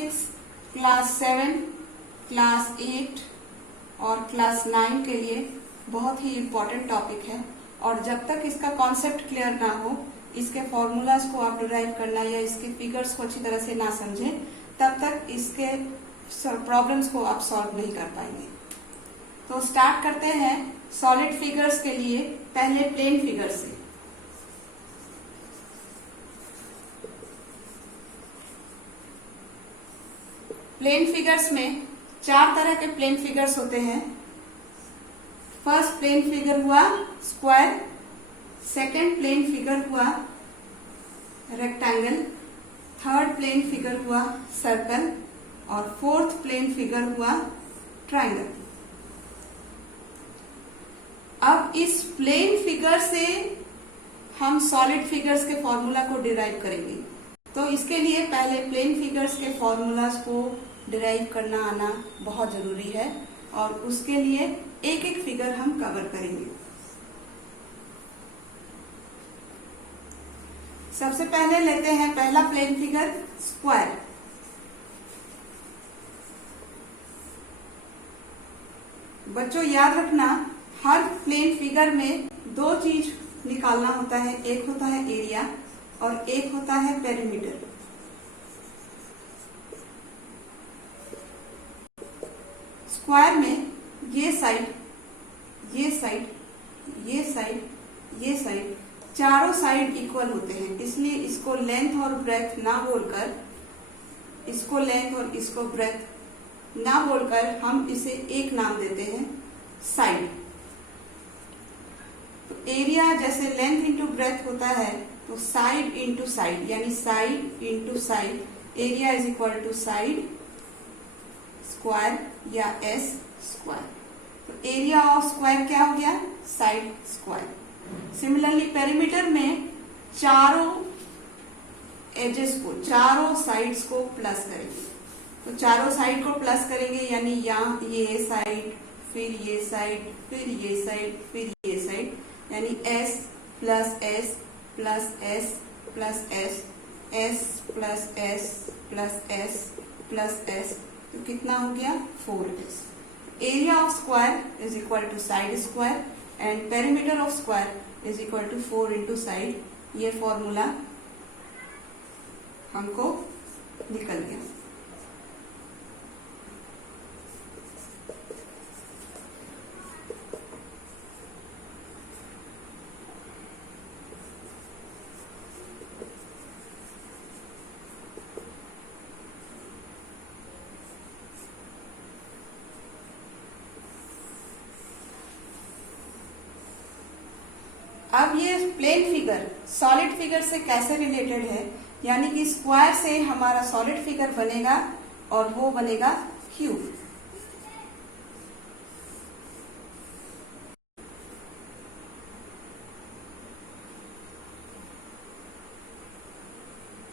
6, class 7, class 8 और class 9 के लिए बहुत ही इम्पोर्टेंट टॉपिक है। और जब तक इसका कॉन्सेप्ट क्लियर ना हो, इसके फॉर्मूलाज को आप डिराइव करना या इसके फिगर्स को अच्छी तरह से ना समझें, तब तक इसके प्रॉब्लम्स को आप सॉल्व नहीं कर पाएंगे। तो स्टार्ट करते हैं सॉलिड फिगर्स के लिए पहले प्लेन फिगर से। प्लेन फिगर्स में 4 तरह के प्लेन फिगर्स होते हैं। फर्स्ट प्लेन फिगर हुआ स्क्वायर, सेकंड प्लेन फिगर हुआ रेक्टेंगल, थर्ड प्लेन फिगर हुआ सर्कल और फोर्थ प्लेन फिगर हुआ ट्रायंगल। अब इस प्लेन फिगर से हम सॉलिड फिगर्स के फॉर्मूला को डिराइव करेंगे। तो इसके लिए पहले प्लेन फिगर्स के फॉर्मूलाज को डिराइव करना आना बहुत जरूरी है और उसके लिए एक एक फिगर हम कवर करेंगे। सबसे पहले लेते हैं पहला प्लेन फिगर स्क्वायर। बच्चों याद रखना, हर प्लेन फिगर में 2 चीज निकालना होता है। एक होता है एरिया और एक होता है पेरीमीटर। स्क्वायर में ये साइड, ये साइड, ये साइड, ये साइड, चारों साइड इक्वल होते हैं, इसलिए इसको लेंथ और ब्रेथ ना बोलकर, इसको लेंथ और इसको ब्रेथ ना बोलकर हम इसे एक नाम देते हैं साइड। तो एरिया जैसे लेंथ इंटू ब्रेथ होता है, तो साइड इंटू साइड यानी side into side, area is equal to side square या एस स्क्वायर। तो एरिया ऑफ स्क्वायर क्या हो गया? Side square. सिमिलरली पेरीमीटर में चारों एजेस को, चारों साइड्स को प्लस करेंगे। तो चारों साइड को प्लस करेंगे यानी यहाँ ये साइड, फिर ये साइड, फिर ये साइड, फिर ये साइड, यानी s plus s plus s plus s, s plus s plus s plus s, तो कितना हो गया? 4s। Area of square is equal to side square and perimeter of square is equal to 4 into side. ये formula हमको निकल गया। अब ये प्लेन फिगर सॉलिड फिगर से कैसे रिलेटेड है, यानी कि स्क्वायर से हमारा सॉलिड फिगर बनेगा और वो बनेगा क्यूब।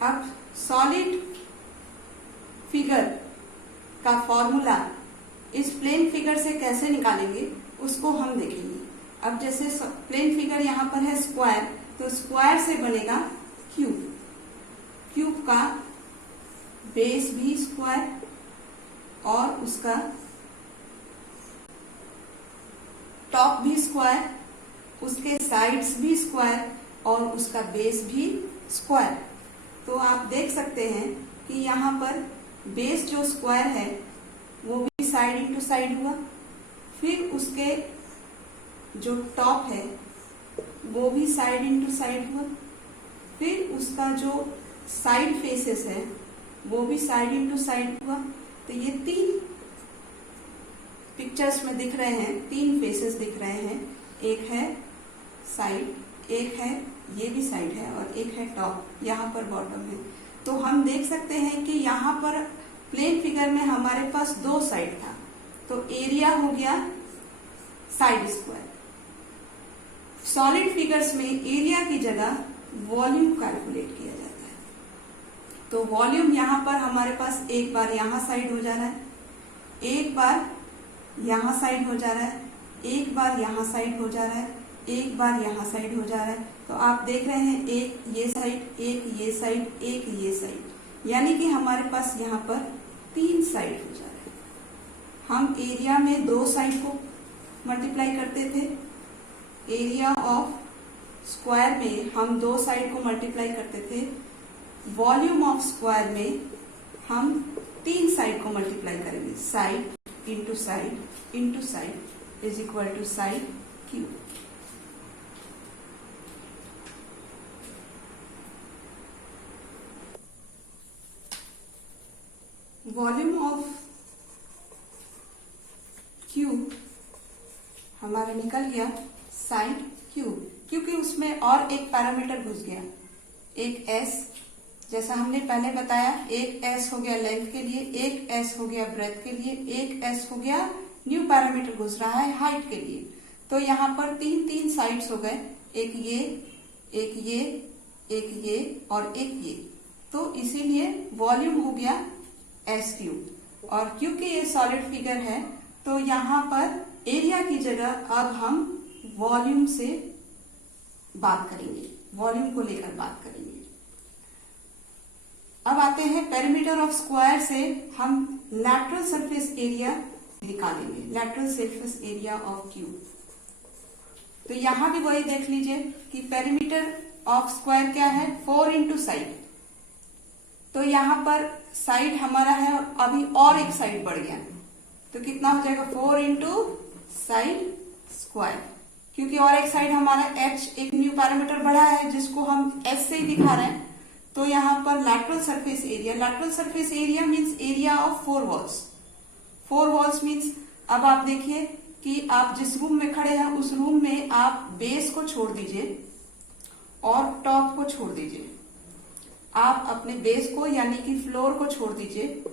अब सॉलिड फिगर का फॉर्मूला इस प्लेन फिगर से कैसे निकालेंगे उसको हम देखेंगे। अब जैसे प्लेन फिगर यहाँ पर है स्क्वायर, तो स्क्वायर से बनेगा क्यूब। क्यूब का बेस भी स्क्वायर और उसका टॉप भी स्क्वायर, उसके साइड्स भी स्क्वायर और उसका बेस भी स्क्वायर। तो आप देख सकते हैं कि यहाँ पर बेस जो स्क्वायर है वो भी साइड इंटू साइड हुआ, फिर उसके जो टॉप है वो भी साइड इंटू साइड हुआ, फिर उसका जो साइड फेसेस है वो भी साइड इंटू साइड हुआ। तो ये 3 पिक्चर्स में दिख रहे हैं, 3 फेसेस दिख रहे हैं। एक है साइड, एक है ये भी साइड है और एक है टॉप, यहाँ पर बॉटम है। तो हम देख सकते हैं कि यहाँ पर प्लेन फिगर में हमारे पास 2 साइड था, तो एरिया हो गया साइड स्क्वायर। सॉलिड फिगर्स में एरिया की जगह वॉल्यूम कैलकुलेट किया जाता है। तो वॉल्यूम यहाँ पर हमारे पास एक बार यहाँ साइड हो जा रहा है, एक बार यहाँ साइड हो जा रहा है, एक बार यहाँ साइड हो जा रहा है, एक बार यहाँ साइड हो जा रहा है। तो आप देख रहे हैं एक ये साइड, एक ये साइड, एक ये साइड, यानी कि हमारे पास यहाँ पर 3 साइड हो जा रहे हैं। हम एरिया में 2 साइड को मल्टीप्लाई करते थे, एरिया ऑफ स्क्वायर में हम 2 साइड को मल्टीप्लाई करते थे, वॉल्यूम ऑफ स्क्वायर में हम 3 साइड को मल्टीप्लाई करेंगे, side into side is equal to side cube. Volume of cube हमारा निकल गया साइड क्यूब, क्योंकि उसमें और एक पैरामीटर घुस गया, एक एस, जैसा हमने पहले बताया, एक एस हो गया लेंथ के लिए, एक एस हो गया ब्रेथ के लिए, एक एस हो गया न्यू पैरामीटर घुस रहा है हाइट के लिए। तो यहाँ पर 3 साइड्स हो गए, एक ये, एक ये, एक ये और एक ये। तो इसीलिए वॉल्यूम हो गया एस क्यूब। और क्योंकि ये सॉलिड फिगर है तो यहाँ पर एरिया की जगह अब हम वॉल्यूम से बात करेंगे, वॉल्यूम को लेकर बात करेंगे। अब आते हैं पेरीमीटर ऑफ स्क्वायर से हम लैटरल सरफेस एरिया निकालेंगे, lateral surface area of cube. तो यहां भी वही देख लीजिए कि पेरीमीटर ऑफ स्क्वायर क्या है, 4 इंटू साइड। तो यहां पर साइड हमारा है और अभी और एक साइड बढ़ गया, तो कितना हो जाएगा 4 इंटू साइड स्क्वायर, क्योंकि और एक साइड हमारा h एक न्यू पैरामीटर बढ़ा है जिसको हम s से ही दिखा रहे हैं। तो यहाँ पर lateral surface area means area of 4 walls. 4 walls means, अब आप देखिए कि आप जिस रूम में खड़े हैं उस रूम में आप बेस को छोड़ दीजिए और टॉप को छोड़ दीजिए। आप अपने बेस को यानी कि फ्लोर को छोड़ दीजिए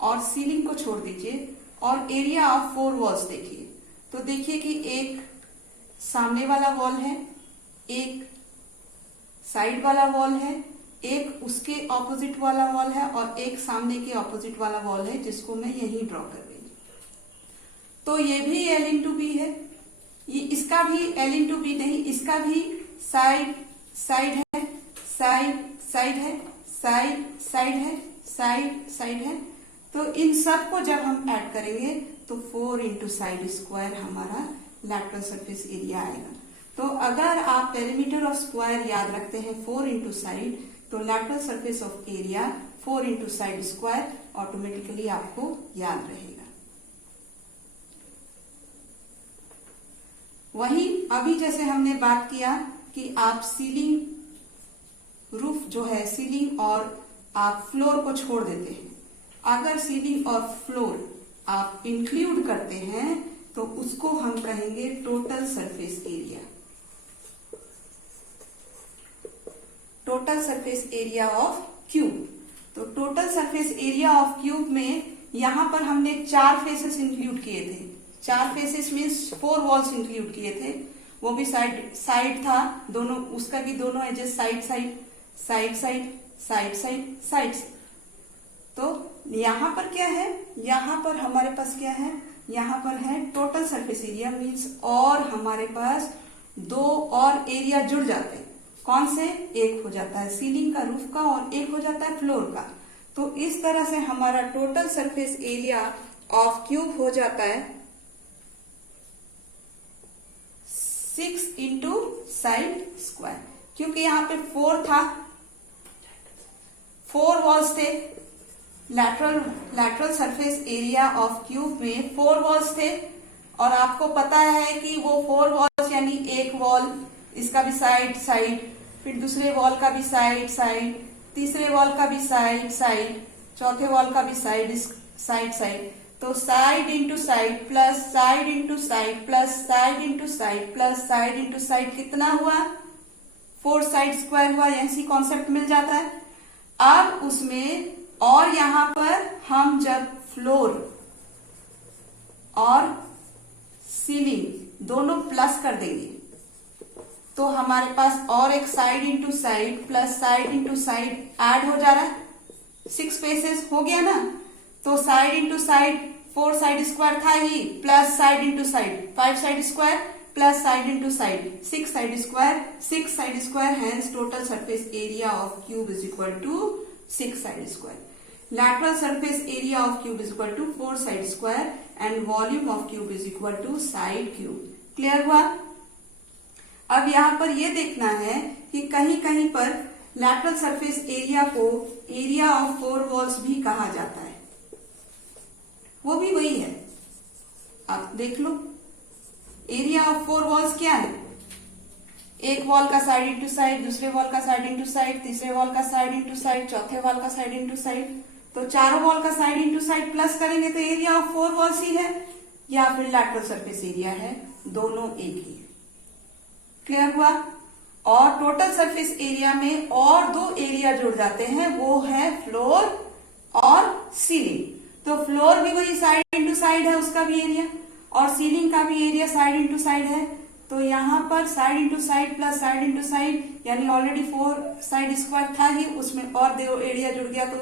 और सीलिंग को छोड़ दीजिए और एरिया ऑफ 4 वॉल्स देखिए। तो देखिए कि एक सामने वाला वॉल है, एक साइड वाला वॉल है, एक उसके ऑपोजिट वाला वॉल है और एक सामने के ऑपोजिट वाला वॉल है, जिसको मैं यहीं ड्रॉ कर रही हूं। तो ये भी L इंटू बी है, ये इसका भी L इंटू बी नहीं, इसका भी साइड साइड है, साइड साइड है, साइड साइड है, साइड साइड है। तो इन सब को जब हम ऐड करेंगे तो 4 इंटू साइड स्क्वायर हमारा लैटरल सरफेस एरिया आएगा। तो अगर आप पेरीमीटर ऑफ स्क्वायर याद रखते हैं 4 इंटू साइड, तो lateral surface of area 4 into side square automatically आपको याद रहेगा। वहीं अभी जैसे हमने बात किया कि आप सीलिंग रूफ जो है, सीलिंग और आप फ्लोर को छोड़ देते हैं, अगर सीलिंग और फ्लोर आप इंक्लूड करते हैं तो उसको हम कहेंगे total surface area. Total surface area of cube. तो total surface area of cube में यहां पर हमने 4 फेसेस इंक्लूड किए थे। 4 फेसेस मीन्स 4 वॉल्स इंक्लूड किए थे, वो भी साइड था, दोनों उसका भी दोनों edges side side side side side side side. तो यहां पर क्या है, यहां पर हमारे पास क्या है, यहां पर है टोटल सरफेस एरिया मीन्स, और हमारे पास 2 और एरिया जुड़ जाते हैं। कौन से? एक हो जाता है सीलिंग का, रूफ का, और एक हो जाता है फ्लोर का। तो इस तरह से हमारा total surface area of cube हो जाता है 6 इंटू साइड स्क्वायर, क्योंकि यहाँ पे 4 था, 4 वॉल्स थे। Lateral surface area of cube में 4 वॉल्स थे, और आपको पता है कि वो 4 वॉल्स यानी एक वॉल, इसका भी साइड साइड, फिर दूसरे वॉल का भी साइड साइड, तीसरे वॉल का भी साइड साइड, चौथे वॉल का भी साइड साइड साइड। तो side into side plus side into side plus side into side plus side into side कितना हुआ? 4 साइड स्क्वायर हुआ। ऐसी कॉन्सेप्ट मिल जाता है। अब उसमें और यहां पर हम जब फ्लोर और सीलिंग दोनों प्लस कर देंगे तो हमारे पास और एक side into side plus side into side add हो जा रहा है। 6 फेसेस हो गया ना, तो side into side 4 side square था ही, plus side into side 5 side square plus side into side 6 side square, 6 side square. Hence total surface area of cube is equal to 6 side square. Lateral surface area of cube is equal to 4 side square and volume of cube is equal to side cube। Clear हुआ? अब यहाँ पर ये देखना है कि कहीं कहीं पर lateral surface area को area of 4 walls भी कहा जाता है, वो भी वही है। आप देख लो, एरिया ऑफ 4 वॉल्स क्या है? एक वॉल का साइड इंटू साइड, दूसरे वॉल का साइड इंटू साइड, तीसरे वॉल का साइड इंटू साइड, चौथे वॉल का साइड इंटू साइड। तो चारों वॉल का साइड इंटू साइड प्लस करेंगे तो एरिया ऑफ 4 वॉल्स ही है, या फिर लैटरल सरफेस एरिया है, दोनों एक ही है। क्लियर हुआ? और टोटल सरफेस एरिया में और 2 एरिया जुड़ जाते हैं, वो है फ्लोर और सीलिंग। तो फ्लोर भी वही साइड इंटू साइड है, उसका भी एरिया, और सीलिंग का भी एरिया साइड इंटू साइड है। तो यहाँ पर side into side plus side into side, यानी ऑलरेडी 4 साइड स्क्वायर था ही, उसमें और 2 एरिया जुड़ गया, तो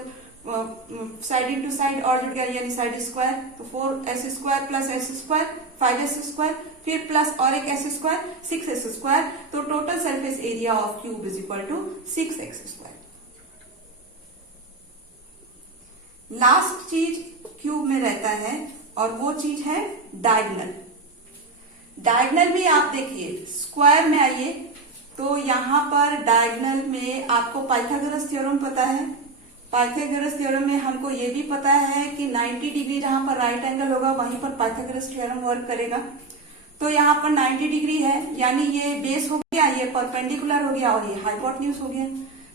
साइड इंटू साइड और जुड़ गया, यानी साइड स्क्वायर। तो 4s square plus s square 5s square, फिर प्लस और एक s स्क्वायर 6s स्क्वायर। तो total surface area of cube is equal to 6x square. Last चीज क्यूब में रहता है और वो चीज है डायगोनल। डायगोनल भी आप देखिए, स्क्वायर में आइए तो यहाँ पर डायगोनल में आपको पाइथागोरस थ्योरम पता है। पाइथागोरस थ्योरम में हमको ये भी पता है कि 90 डिग्री जहां पर राइट एंगल होगा वहीं पर पाइथागोरस थ्योरम वर्क करेगा। तो यहाँ पर 90 डिग्री है, यानी ये बेस हो गया, ये परपेंडिकुलर हो गया और ये हाइपोटेन्यूज हो गया।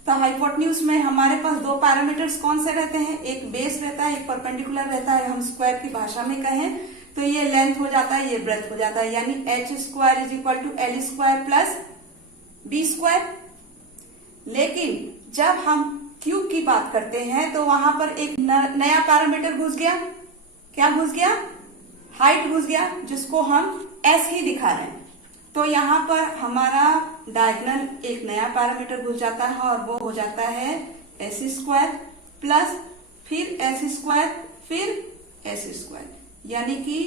तो हाइपोटेन्यूज में हमारे पास 2 पैरामीटर्स कौन से रहते हैं? एक बेस रहता है, एक परपेंडिकुलर रहता है। हम स्क्वायर की भाषा में कहें तो ये लेंथ हो जाता है, ये ब्रेथ हो जाता है, यानी h square is equal to l square plus b square. लेकिन जब हम क्यूब की बात करते हैं तो वहां पर एक नया पैरामीटर घुस गया। क्या घुस गया? हाइट घुस गया, जिसको हम s ही दिखा रहे हैं। तो यहाँ पर हमारा डायगोनल एक नया पैरामीटर घुस जाता है और वो हो जाता है s स्क्वायर प्लस फिर s स्क्वायर फिर s स्क्वायर, यानी कि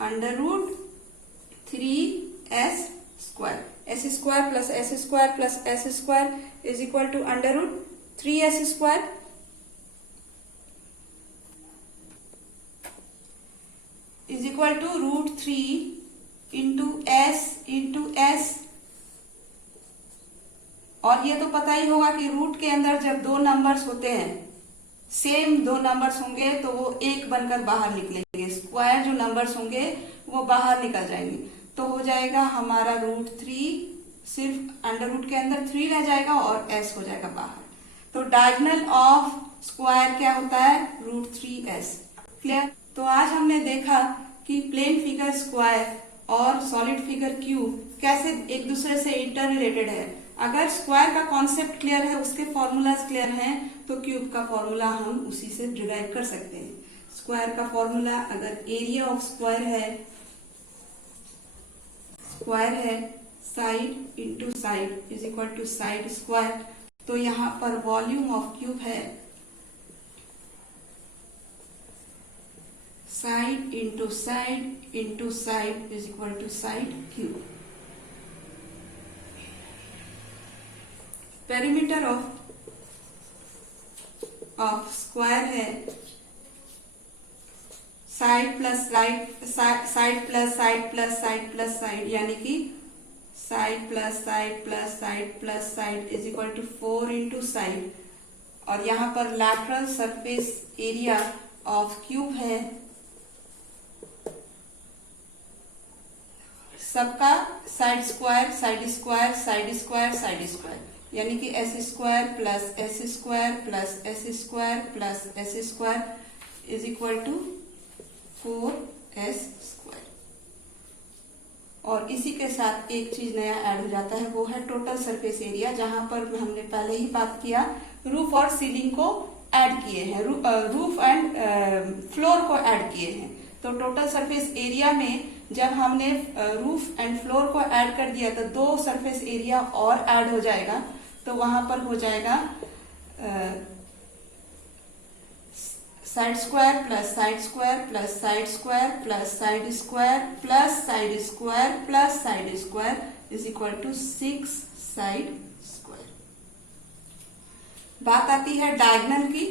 √3s square. s square plus s square plus s square is equal to √3s square. Is equal to √3 into s। और ये तो पता ही होगा कि रूट के अंदर जब 2 नंबर्स होते हैं, सेम 2 नंबर्स होंगे तो वो एक बनकर बाहर निकलेंगे, स्क्वायर जो नंबर्स होंगे वो बाहर निकल जाएंगे। तो हो जाएगा हमारा √3, सिर्फ अंडर रूट के अंदर 3 रह जाएगा और s हो जाएगा बाहर। तो डायगोनल ऑफ स्क्वायर क्या होता है? √3s। क्लियर? तो आज हमने देखा कि प्लेन फिगर स्क्वायर और सॉलिड फिगर क्यूब कैसे एक दूसरे से इंटर रिलेटेड है। अगर स्क्वायर का कॉन्सेप्ट क्लियर है, उसके फॉर्मूलाज क्लियर हैं, तो क्यूब का फॉर्मूला हम उसी से डिराइव कर सकते हैं। स्क्वायर का फॉर्मूला, अगर एरिया ऑफ स्क्वायर है side into side is equal to side square, तो यहाँ पर वॉल्यूम ऑफ क्यूब है side into side is equal to side cube. Perimeter of square है side plus side plus side plus side plus side, यानी कि side plus side plus side plus side is equal to 4 into side. और यहाँ पर lateral surface area of cube है सबका side square side square side square side square, यानी कि s square plus s square plus s square plus s square is equal to 4s square. और इसी के साथ एक चीज नया ऐड हो जाता है, वो है टोटल सरफेस एरिया, जहां पर हमने पहले ही बात किया रूफ और सीलिंग को ऐड किए हैं, रूफ एंड फ्लोर को ऐड किए हैं। तो टोटल सरफेस एरिया में जब हमने रूफ एंड फ्लोर को ऐड कर दिया तो 2 सरफेस एरिया और ऐड हो जाएगा। तो वहां पर हो जाएगा side square plus side square plus side square plus side square plus side square plus side square is equal to 6 side square. बात आती है डायगोनल की।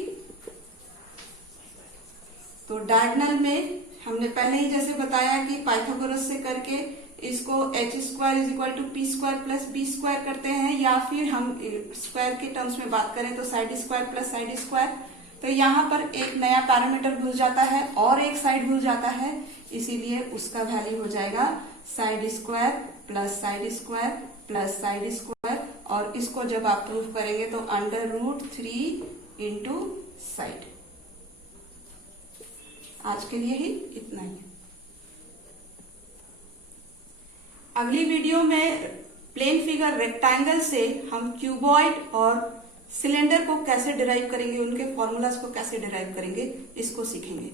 तो डायगोनल में हमने पहले ही जैसे बताया कि पाइथागोरस से करके इसको h square is equal to p square plus b square करते हैं, या फिर हम स्क्वायर के टर्म्स में बात करें तो side square plus side square. तो यहाँ पर एक नया पैरामीटर भूल जाता है और एक साइड भूल जाता है, इसीलिए उसका वैल्यू हो जाएगा side square plus side square plus side square, और इसको जब आप प्रूव करेंगे तो √3 इंटू साइड। आज के लिए ही इतना ही। अगली वीडियो में प्लेन फिगर रेक्टेंगल से हम क्यूबॉइड और सिलेंडर को कैसे डिराइव करेंगे, उनके फॉर्मूलाज को कैसे डिराइव करेंगे, इसको सीखेंगे।